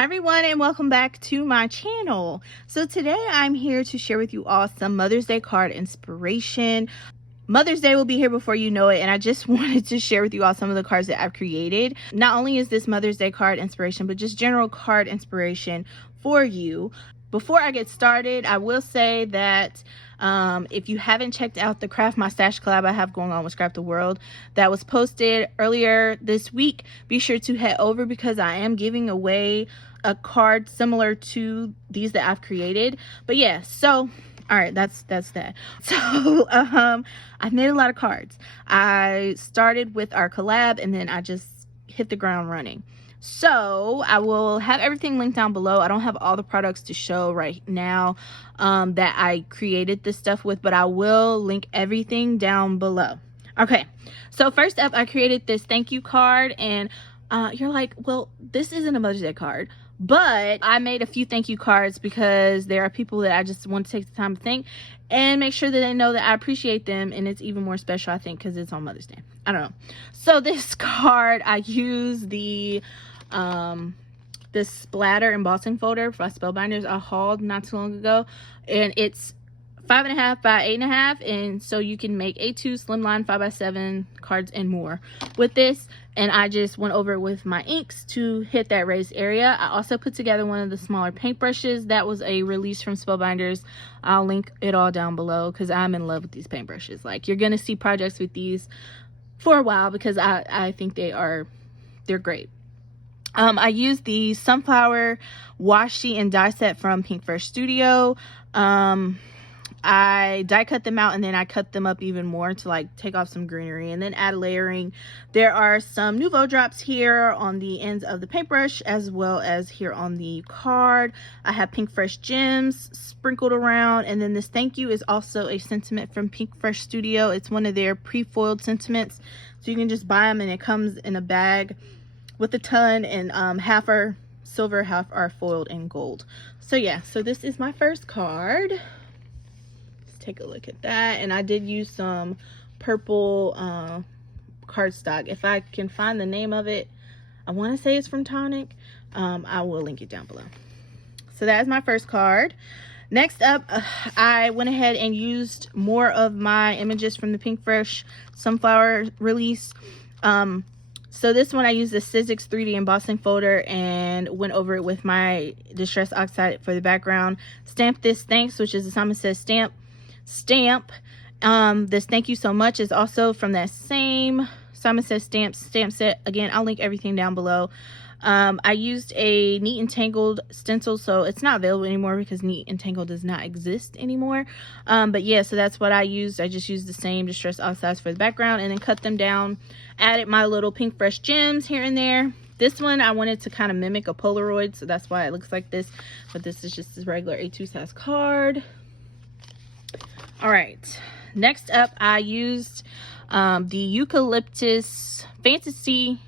Hi everyone, and welcome back to my channel. So today I'm here to share with you all some Mother's Day card inspiration. Mother's Day will be here before you know it, and I just wanted to share with you all some of the cards that I've created. Not only is this Mother's Day card inspiration, but just general card inspiration for you. Before I get started, I will say that if you haven't checked out the Craft My Stash collab I have going on with Scrap the World that was posted earlier this week, be sure to head over because I am giving away a card similar to these that I've created. But yeah, so all right, that's that. So I've made a lot of cards. I started with our collab and then I just hit the ground running. So I will have everything linked down below. I don't have all the products to show right now that I created this stuff with, but I will link everything down below. Okay, so first up, I created this thank you card, and you're like, well, this isn't a Mother's Day card, but I made a few thank you cards because there are people that I just want to take the time to thank and make sure that they know that I appreciate them, and it's even more special, I think, because it's on Mother's Day. I don't know. So this card, I use the this splatter embossing folder by Spellbinders I hauled not too long ago, and it's 5.5 by 8.5, and so you can make A2 slimline 5x7 cards and more with this. And I just went over it with my inks to hit that raised area. I also put together one of the smaller paintbrushes that was a release from Spellbinders. I'll link it all down below because I'm in love with these paintbrushes. Like, you're gonna see projects with these for a while because I think they're great. I used the sunflower washi and die set from Pinkfresh Studio. I die cut them out and then I cut them up even more to like take off some greenery and then add layering. There are some Nouveau drops here on the ends of the paintbrush as well as here on the card. I have Pinkfresh gems sprinkled around, and then this thank you is also a sentiment from Pinkfresh Studio. It's one of their pre-foiled sentiments, so you can just buy them and it comes in a bag with a ton, and half are silver, half are foiled in gold. So yeah, so this is my first card. Let's take a look at that. And I did use some purple cardstock. If I can find the name of it, I want to say it's from Tonic. I will link it down below. So that is my first card. Next up, I went ahead and used more of my images from the Pinkfresh sunflower release. So this one I used the Sizzix 3D embossing folder and went over it with my Distress Oxide for the background. Stamped this thanks, which is the Simon Says stamp. This thank you so much is also from that same Simon Says stamp set. Again, I'll link everything down below. I used a Neat and Tangled stencil, so it's not available anymore because Neat and Tangled does not exist anymore. But yeah, so that's what I used. I just used the same Distress Oxides for the background and then cut them down. Added my little Pinkfresh gems here and there. This one I wanted to kind of mimic a Polaroid, so that's why it looks like this. But this is just a regular A2 size card. All right, next up I used the Eucalyptus Fantasy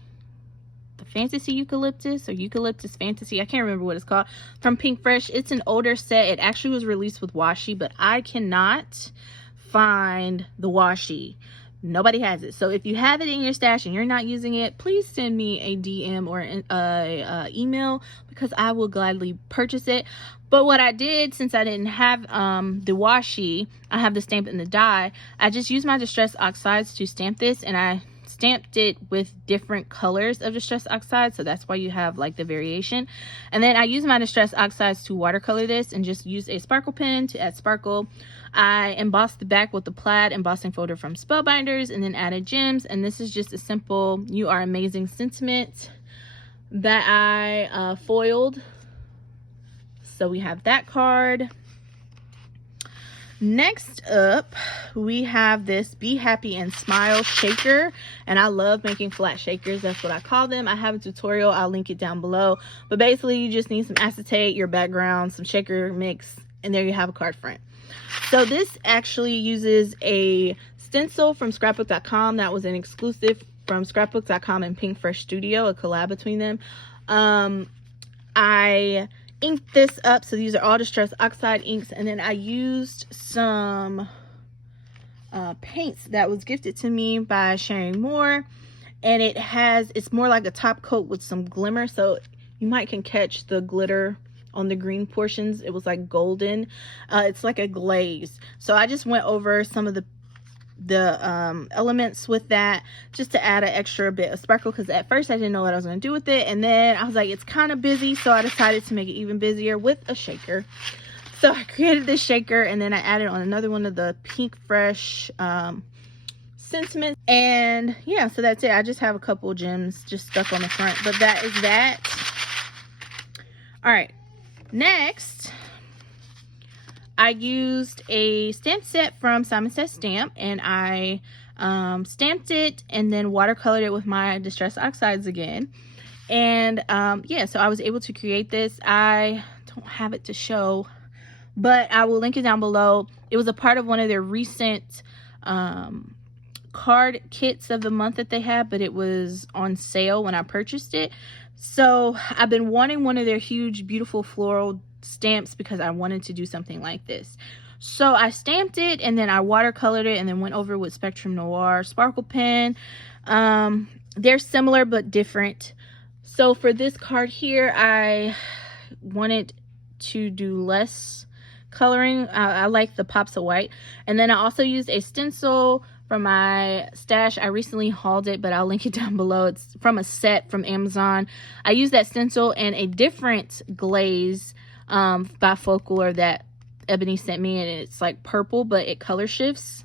Eucalyptus or Eucalyptus Fantasy, I can't remember what it's called, from Pinkfresh. It's an older set. It actually was released with washi, but I cannot find the washi. Nobody has it. So if you have it in your stash and you're not using it, please send me a DM or an email because I will gladly purchase it. But what I did, since I didn't have the washi, I have the stamp and the die, I just used my Distress Oxides to stamp this, and I stamped it with different colors of Distress Oxide, so that's why you have like the variation. And then I used my Distress Oxides to watercolor this and just used a sparkle pen to add sparkle. I embossed the back with the plaid embossing folder from Spellbinders and then added gems. And this is just a simple "You Are Amazing" sentiment that I foiled. So we have that card. Next up, we have this Be Happy and Smile shaker, and I love making flat shakers. That's what I call them. I have a tutorial. I'll link it down below. But basically, you just need some acetate, your background, some shaker mix, and there you have a card front. So this actually uses a stencil from scrapbook.com. That was an exclusive from scrapbook.com and Pinkfresh Studio, a collab between them. I inked this up, so these are all Distress Oxide inks, and then I used some paints that was gifted to me by Sharing More, and it's more like a top coat with some glimmer, so you might can catch the glitter on the green portions. It was like golden. It's like a glaze. So I just went over some of the elements with that, just to add an extra bit of sparkle, because at first I didn't know what I was going to do with it, and then I was like, it's kind of busy, so I decided to make it even busier with a shaker. So I created this shaker, and then I added on another one of the Pinkfresh sentiments, and yeah, so that's it. I just have a couple gems just stuck on the front, but that is that. All right, next I used a stamp set from Simon Says Stamp, and I stamped it and then watercolored it with my Distress Oxides again. And yeah, so I was able to create this. I don't have it to show, but I will link it down below. It was a part of one of their recent card kits of the month that they had, but it was on sale when I purchased it. So I've been wanting one of their huge, beautiful floral stamps because I wanted to do something like this. So I stamped it, and then I watercolored it, and then went over with Spectrum Noir sparkle pen. They're similar but different. So for this card here, I wanted to do less coloring. I like the pops of white. And then I also used a stencil from my stash. I recently hauled it, but I'll link it down below. It's from a set from Amazon. I used that stencil and a different glaze bifocal that Ebony sent me, and it's like purple, but it color shifts.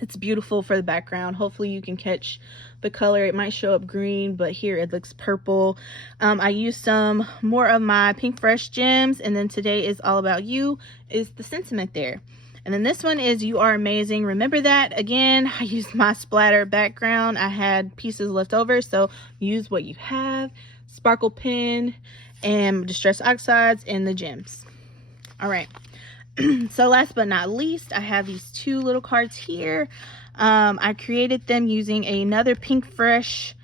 It's beautiful for the background. Hopefully you can catch the color. It might show up green, but here it looks purple. I used some more of my Pinkfresh gems, and then Today Is All About You is the sentiment there. And then this one is You Are Amazing. Remember that. Again, I used my splatter background. I had pieces left over, so use what you have. Sparkle pen and Distress Oxides and the gems. All right. So last but not least, I have these two little cards here. I created them using another Pinkfresh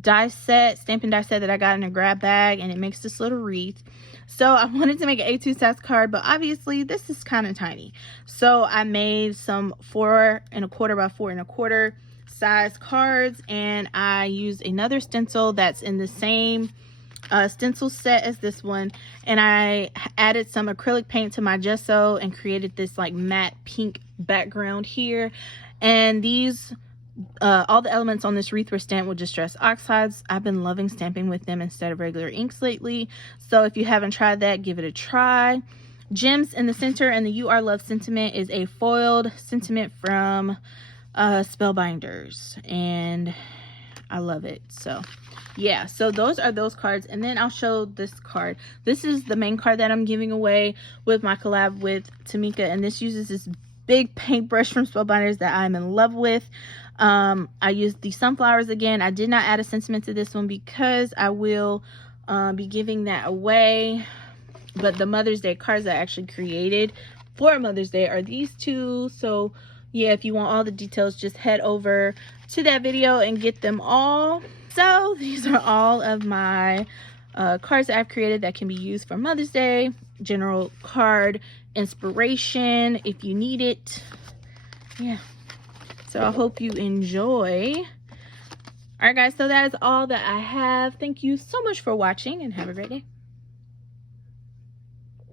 die set, stamping die set that I got in a grab bag, and it makes this little wreath. So I wanted to make an A2 size card, but obviously this is kind of tiny. So I made some 4 1/4 by 4 1/4 size cards, and I used another stencil that's in the same stencil set as this one, and I added some acrylic paint to my gesso and created this like matte pink background here. And these all the elements on this wreath were stamped with Distress Oxides. I've been loving stamping with them instead of regular inks lately, so if you haven't tried that, give it a try. Gems in the center, and the You Are Love sentiment is a foiled sentiment from Spellbinders, and I love it. So yeah, so those are those cards. And then I'll show this card. This is the main card that I'm giving away with my collab with Tamika, and this uses this big paintbrush from Spellbinders that I'm in love with. I used the sunflowers again. I did not add a sentiment to this one because I will be giving that away, but the Mother's Day cards I actually created for Mother's Day are these two. So yeah, if you want all the details, just head over to that video and get them all. So these are all of my cards that I've created that can be used for Mother's Day, general card inspiration if you need it. Yeah, so I hope you enjoy. All right guys, so that is all that I have. Thank you so much for watching, and have a great day.